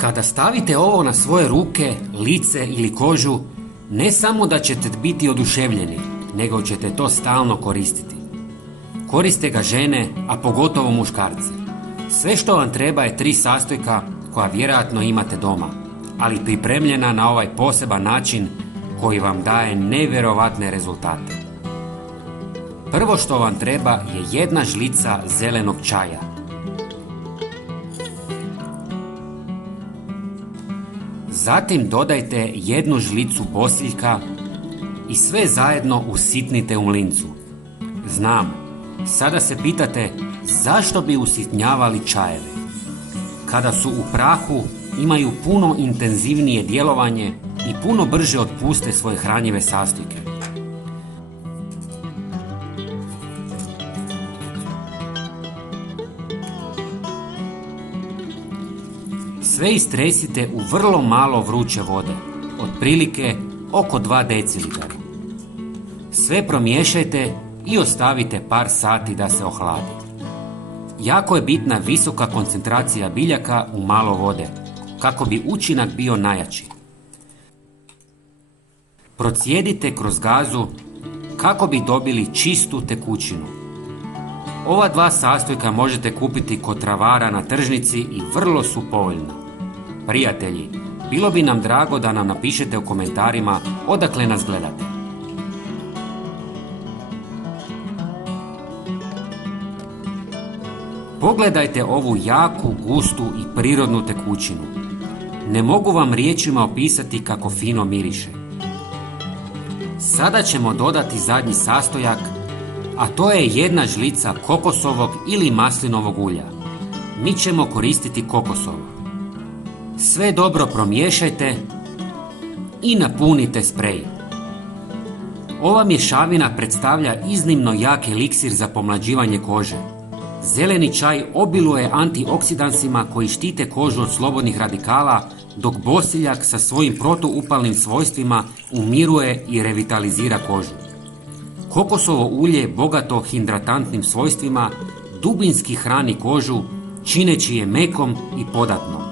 Kada stavite ovo na svoje ruke, lice ili kožu, ne samo da ćete biti oduševljeni, nego ćete to stalno koristiti. Koriste ga žene, a pogotovo muškarci. Sve što vam treba je 3 sastojka koja vjerojatno imate doma, ali pripremljena na ovaj poseban način koji vam daje nevjerovatne rezultate. Prvo što vam treba je 1 žlica zelenog čaja. Zatim dodajte 1 žlicu bosiljka i sve zajedno usitnite u mlincu. Znam, sada se pitate zašto bi usitnjavali čajeve. Kada su u prahu, imaju puno intenzivnije djelovanje i puno brže otpuste svoje hranjive sastojke. Sve istresite u vrlo malo vruće vode, otprilike oko 2 decilitara. Sve promiješajte i ostavite par sati da se ohladi. Jako je bitna visoka koncentracija biljaka u malo vode, kako bi učinak bio najjači. Procijedite kroz gazu kako bi dobili čistu tekućinu. Ova 2 sastojka možete kupiti kod travara na tržnici i vrlo su povoljna. Prijatelji, bilo bi nam drago da nam napišete u komentarima odakle nas gledate. Pogledajte ovu jaku, gustu i prirodnu tekućinu. Ne mogu vam riječima opisati kako fino miriše. Sada ćemo dodati zadnji sastojak, a to je 1 žlica kokosovog ili maslinovog ulja. Mi ćemo koristiti kokosovo. Sve dobro promiješajte i napunite sprej. Ova mješavina predstavlja iznimno jak eliksir za pomlađivanje kože. Zeleni čaj obiluje antioksidansima koji štite kožu od slobodnih radikala, dok bosiljak sa svojim protuupalnim svojstvima umiruje i revitalizira kožu. Kokosovo ulje bogato hidratantnim svojstvima dubinski hrani kožu, čineći je mekom i podatnom.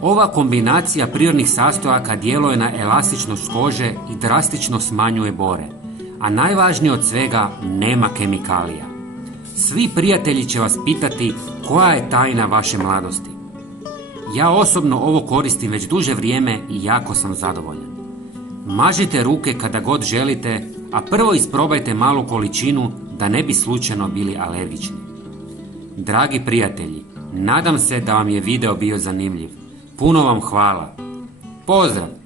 Ova kombinacija prirodnih sastojaka djeluje na elastičnost kože i drastično smanjuje bore, a najvažnije od svega nema kemikalija. Svi prijatelji će vas pitati koja je tajna vaše mladosti. Ja osobno ovo koristim već duže vrijeme i jako sam zadovoljan. Mažite ruke kada god želite, a prvo isprobajte malu količinu da ne bi slučajno bili alergični. Dragi prijatelji, nadam se da vam je video bio zanimljiv. Puno vam hvala. Pozdrav!